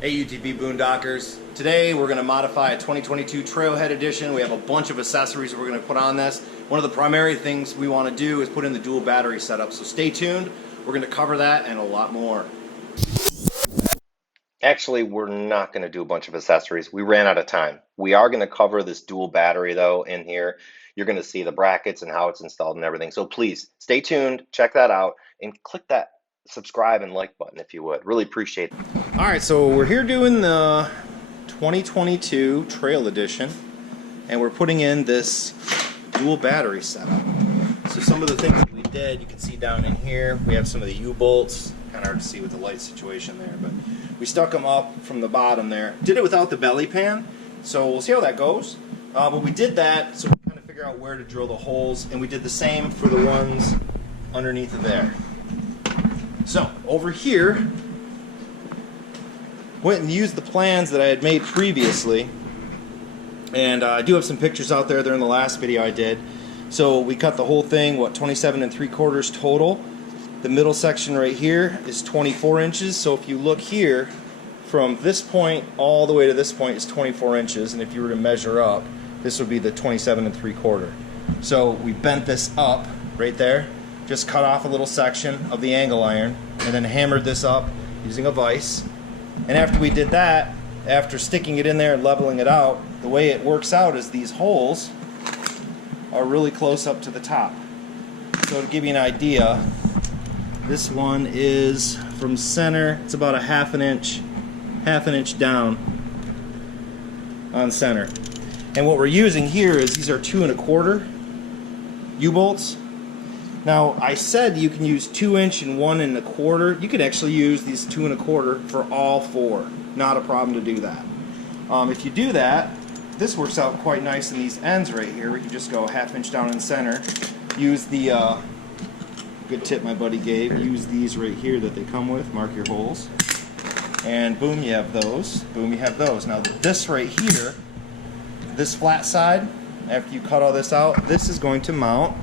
Hey UTV Boondockers. Today we're going to modify a 2022 Trailhead Edition. We have a bunch of accessories we're going to put on this. One of the primary things we want to do is put in the dual battery setup, so stay tuned. We're going to cover that and a lot more. Actually, we're not going to do a bunch of accessories. We ran out of time. We are going to cover this dual battery though in here. You're going to see the brackets and how it's installed and everything. So please stay tuned, check that out, and click that subscribe and like button if you would. Really appreciate it. All right, so we're here doing the 2022 Trail Edition, and we're putting in this dual battery setup. So some of the things that we did, you can see down in here, we have some of the U-bolts. Kind of hard to see with the light situation there, but we stuck them up from the bottom there. Did it without the belly pan, so we'll see how that goes. But we did that so we kind of figure out where to drill the holes, and we did the same for the ones underneath of there. So over here, went and used the plans that I had made previously, and I do have some pictures out there. They're in the last video I did. So we cut the whole thing, what, 27 3/4 total. The middle section right here is 24 inches. So if you look here, from this point all the way to this point is 24 inches, and if you were to measure up, this would be the 27 3/4. So we bent this up right there, just cut off a little section of the angle iron, and then hammered this up using a vise. And after we did that, after sticking it in there and leveling it out, the way it works out is these holes are really close up to the top. So to give you an idea, this one is from center, it's about a half an inch down on center. And what we're using here is these are 2 1/4 U-bolts. Now I said you can use 2 inch and 1 1/4. You could actually use these 2 1/4 for all 4. Not a problem to do that. If you do that, this works out quite nice in these ends right here. We can just go 1/2 inch down in center. Use the good tip my buddy gave. Use these right here that they come with. Mark your holes, and boom, you have those. Boom, you have those. Now this right here, this flat side, after you cut all this out, this is going to mount.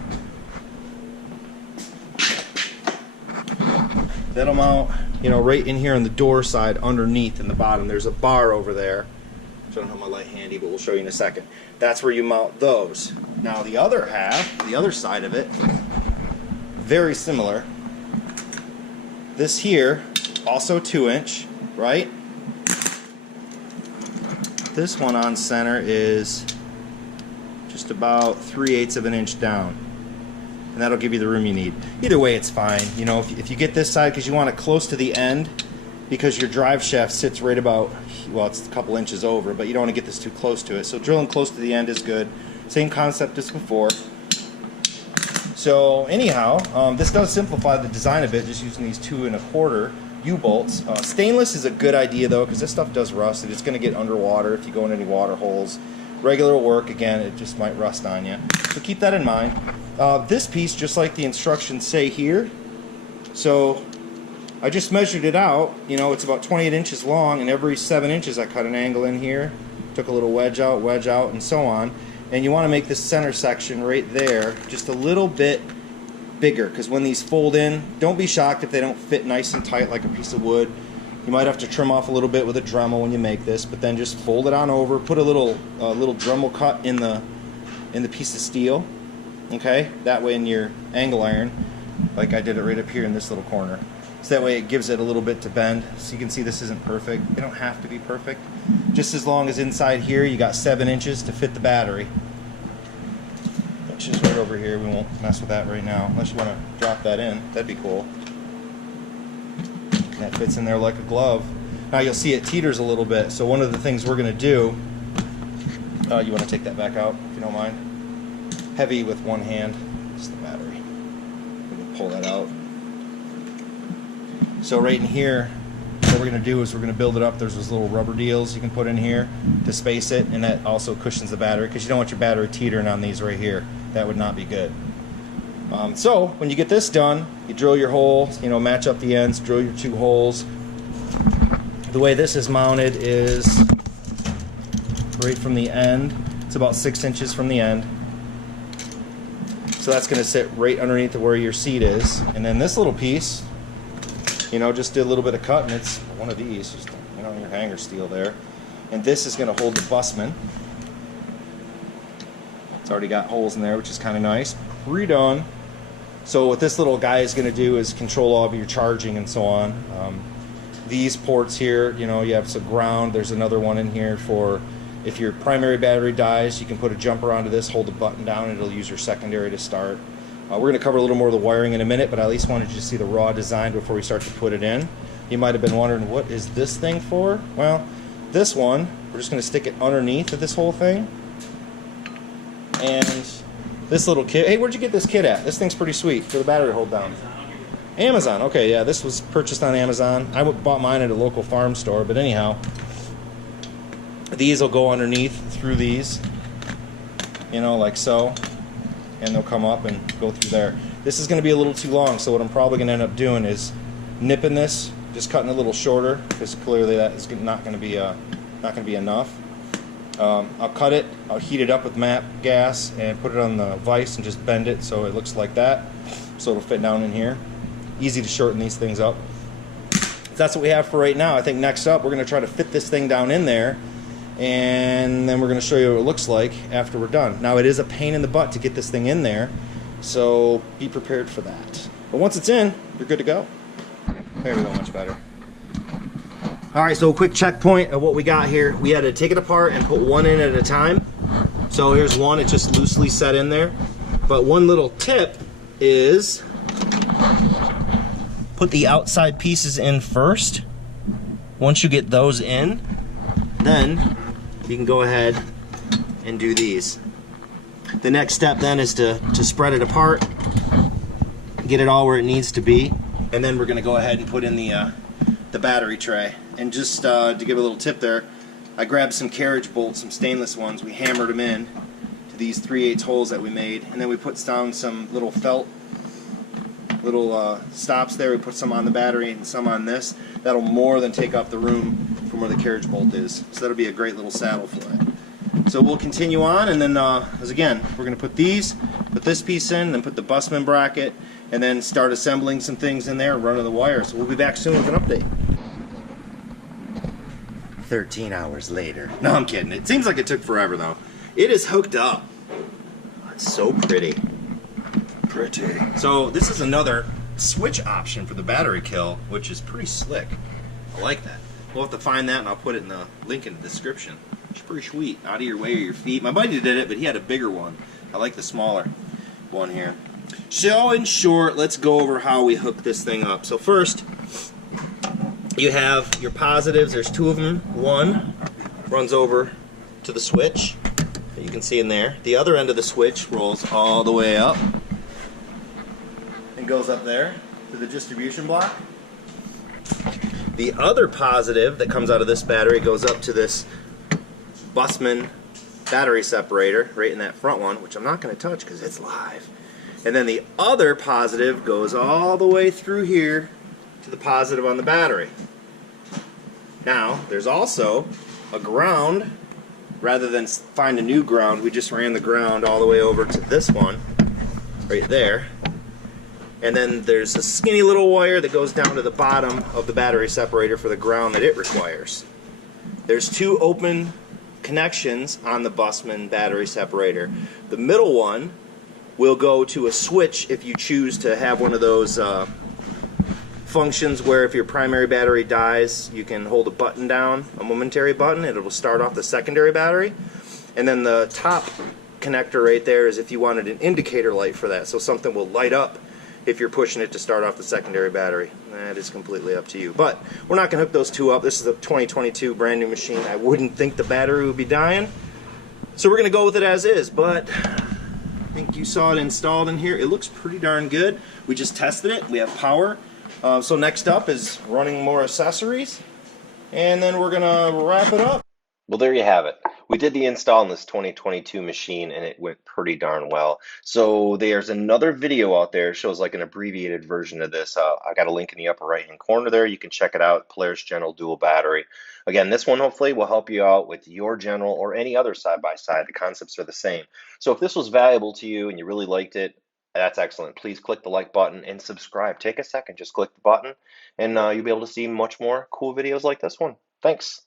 That'll mount, you know, right in here on the door side underneath in the bottom. There's a bar over there. I don't have my light handy, but we'll show you in a second. That's where you mount those. Now the other half, the other side of it, very similar. This here, also 2 inch, right? This one on center is just about 3/8 of an inch down. And that'll give you the room you need. Either way, it's fine. You know, if you get this side, because you want it close to the end, because your drive shaft sits right about, well, it's a couple inches over, but you don't want to get this too close to it. So drilling close to the end is good. Same concept as before. So anyhow, this does simplify the design a bit, just using these 2 1/4 U-bolts. Stainless is a good idea though, because this stuff does rust, and it's going to get underwater if you go in any water holes. Regular will work, again, it just might rust on you. So keep that in mind. This piece, just like the instructions say here, so I just measured it out. You know, it's about 28 inches long, and every 7 inches I cut an angle in here, took a little wedge out, and so on. And you want to make this center section right there just a little bit bigger, because when these fold in, don't be shocked if they don't fit nice and tight like a piece of wood. You might have to trim off a little bit with a Dremel when you make this, but then just fold it on over. Put a little Dremel cut in the piece of steel. Okay, that way in your angle iron, like I did it right up here in this little corner. So that way it gives it a little bit to bend. So you can see this isn't perfect. They don't have to be perfect. Just as long as inside here you got 7 inches to fit the battery. Which is right over here. We won't mess with that right now. Unless you want to drop that in. That'd be cool. That fits in there like a glove. Now you'll see it teeters a little bit. So one of the things we're going to do, you want to take that back out if you don't mind. Heavy with one hand. It's the battery. We're going to pull that out. So right in here, what we're going to do is we're going to build it up. There's those little rubber deals you can put in here to space it, and that also cushions the battery, because you don't want your battery teetering on these right here. That would not be good. So when you get this done, you drill your hole, you know, match up the ends, drill your 2 holes. The way this is mounted is right from the end. It's about 6 inches from the end. So that's going to sit right underneath where your seat is. And then this little piece, you know, just did a little bit of cut, and it's one of these, just, you know, in your hanger steel there. And this is going to hold the busman. It's already got holes in there, which is kind of nice. Redone. So what this little guy is going to do is control all of your charging and so on. These ports here, you know, you have some ground. There's another one in here for if your primary battery dies, you can put a jumper onto this, hold the button down, and it'll use your secondary to start. We're going to cover a little more of the wiring in a minute, but I at least wanted you to see the raw design before we start to put it in. You might have been wondering, what is this thing for? Well, this one, we're just going to stick it underneath of this whole thing. And this little kit, hey, where'd you get this kit at? This thing's pretty sweet for the battery hold down. Amazon, okay, yeah, this was purchased on Amazon. I bought mine at a local farm store, but anyhow, these will go underneath through these, you know, like so, and they'll come up and go through there. This is going to be a little too long, so what I'm probably going to end up doing is nipping this, just cutting it a little shorter, because clearly that is not going to be enough. I'll cut it, I'll heat it up with MAP gas and put it on the vise and just bend it so it looks like that, so it'll fit down in here. Easy to shorten these things up. That's what we have for right now. I think next up we're going to try to fit this thing down in there, and then we're going to show you what it looks like after we're done. Now it is a pain in the butt to get this thing in there, so be prepared for that. But once it's in, you're good to go. There we go, much better. Alright, so a quick checkpoint of what we got here. We had to take it apart and put one in at a time. So here's one, it's just loosely set in there. But one little tip is put the outside pieces in first. Once you get those in, then you can go ahead and do these. The next step then is to spread it apart, get it all where it needs to be, and then we're going to go ahead and put in the battery tray. And just to give a little tip there, I grabbed some carriage bolts, some stainless ones. We hammered them in to these 3/8 holes that we made, and then we put down some little felt little stops there. We put some on the battery and some on this. That'll more than take up the room from where the carriage bolt is. So that'll be a great little saddle for it. So we'll continue on, and then as again, we're going to put this piece in, then put the busman bracket, and then start assembling some things in there and running the wires. So we'll be back soon with an update. 13 hours later. No, I'm kidding. It seems like it took forever though. It is hooked up. It's so pretty. So this is another switch option for the battery kill, which is pretty slick. I like that. We'll have to find that, and I'll put it in the link in the description. It's pretty sweet. Out of your way of your feet. My buddy did it, but he had a bigger one. I like the smaller one here. So in short, let's go over how we hook this thing up. So first, you have your positives. There's two of them. One runs over to the switch that you can see in there. The other end of the switch rolls all the way up and goes up there to the distribution block. The other positive that comes out of this battery goes up to this busman battery separator right in that front one, which I'm not going to touch because it's live. And then the other positive goes all the way through here to the positive on the battery. Now, there's also a ground. Rather than find a new ground, we just ran the ground all the way over to this one right there. And then there's a skinny little wire that goes down to the bottom of the battery separator for the ground that it requires. There's two open connections on the busman battery separator. The middle one will go to a switch if you choose to have one of those functions where if your primary battery dies, you can hold a button down, a momentary button, and it will start off the secondary battery. And then the top connector right there is if you wanted an indicator light for that, so something will light up if you're pushing it to start off the secondary battery. That is completely up to you. But we're not going to hook those two up. This is a 2022 brand new machine. I wouldn't think the battery would be dying. So we're going to go with it as is. But I think you saw it installed in here. It looks pretty darn good. We just tested it. We have power. So next up is running more accessories. And then we're going to wrap it up. Well, there you have it. We did the install on this 2022 machine, and it went pretty darn well. So there's another video out there. It shows like an abbreviated version of this. I got a link in the upper right-hand corner there. You can check it out, Polaris General Dual Battery. Again, this one hopefully will help you out with your General or any other side-by-side. The concepts are the same. So if this was valuable to you and you really liked it, that's excellent. Please click the like button and subscribe. Take a second, just click the button, and you'll be able to see much more cool videos like this one. Thanks.